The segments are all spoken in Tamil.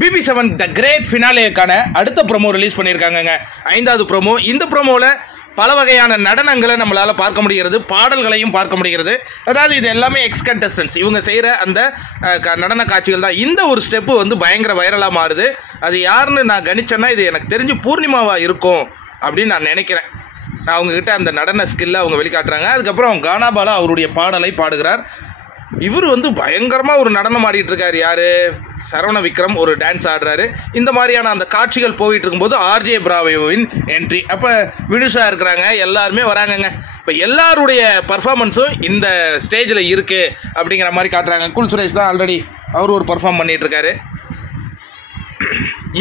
BB7 த கிரேட் ஃபினாலேக்கான அடுத்த ப்ரோமோ ரிலீஸ் பண்ணியிருக்காங்கங்க. 5வது ப்ரோமோ. இந்த ப்ரோமோவில் பல வகையான நடனங்களை நம்மளால் பார்க்க முடிகிறது, பாடல்களையும் பார்க்க முடிகிறது. அதாவது இது எல்லாமே எக்ஸ் கண்டஸ்டன்ஸ் இவங்க செய்கிற அந்த நடன காட்சிகள் தான். இந்த ஒரு ஸ்டெப்பு வந்து பயங்கர வைரலாக மாறுது. அது யாருன்னு நான் கணிச்சேன்னா இது எனக்கு தெரிஞ்சு பூர்ணிமாவாக இருக்கும் அப்படின்னு நான் நினைக்கிறேன். நான் அவங்கக்கிட்ட அந்த நடன ஸ்கில்லை அவங்க வெளிக்காட்டுறாங்க. அதுக்கப்புறம் கானாபாலா அவருடைய பாடலை பாடுகிறார். இவர் வந்து பயங்கரமாக ஒரு நடனம் ஆடிட்டு இருக்காரு. யார்? சரவண விக்ரம் ஒரு டான்ஸ் ஆடுறாரு. இந்த மாதிரியான அந்த காட்சிகள் போயிட்டு இருக்கும்போது ஆர்ஜே பிராவோவின் என்ட்ரி. அப்போ வினுஷா இருக்கிறாங்க, எல்லாருமே வராங்கங்க. இப்போ எல்லாருடைய பர்ஃபார்மன்ஸும் இந்த ஸ்டேஜில் இருக்குது அப்படிங்கிற மாதிரி காட்டுறாங்க. குல் சுரேஷ் தான் ஆல்ரெடி அவர் ஒரு பர்ஃபார்ம் பண்ணிகிட்ருக்காரு.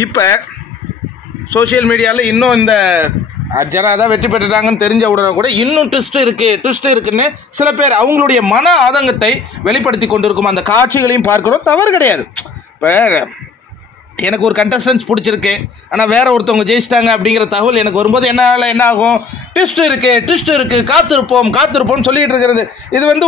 இப்போ சோஷியல் மீடியாவில் இன்னும் இந்த அர்ஜனா தான் வெற்றி பெற்றுட்டாங்கன்னு தெரிஞ்ச உடனே கூட இன்னும் ட்விஸ்ட் இருக்குன்னு சில பேர் அவங்களுடைய மன ஆதங்கத்தை வெளிப்படுத்தி கொண்டிருக்கும் அந்த காட்சிகளையும் பார்க்கிறோம். தவறு கிடையாது. இப்போ எனக்கு ஒரு கண்டஸ்டன்ஸ் பிடிச்சிருக்கு, ஆனால் வேற ஒருத்தவங்க ஜெயிச்சிட்டாங்க அப்படிங்கிற தகவல் எனக்கு வரும்போது என்ன ஆகும்? ட்விஸ்ட் இருக்குது, காத்திருப்போம்னு சொல்லிட்டு இருக்கிறது. இது வந்து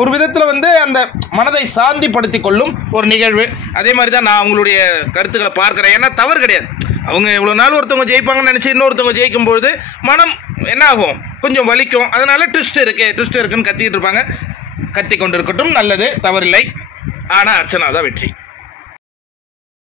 ஒரு விதத்தில் வந்து அந்த மனதை சாந்திப்படுத்தி கொள்ளும் ஒரு நிகழ்வு. அதே மாதிரி தான் நான் அவங்களுடைய கருத்துக்களை பார்க்குறேன். ஏன்னா தவறு கிடையாது. அவங்க இவ்வளோ நாள் ஒருத்தவங்க ஜெயிப்பாங்கன்னு நினச்சி இன்னொருத்தவங்க ஜெயிக்கும்போது மனம் என்ன ஆகும்? கொஞ்சம் வலிக்கும். அதனால் ட்விஸ்ட் இருக்குன்னு கத்திக்கிட்டு இருப்பாங்க. கத்தி கொண்டு இருக்கட்டும், நல்லது, தவறில்லை. ஆனால் அர்ச்சனா தான் வெற்றி.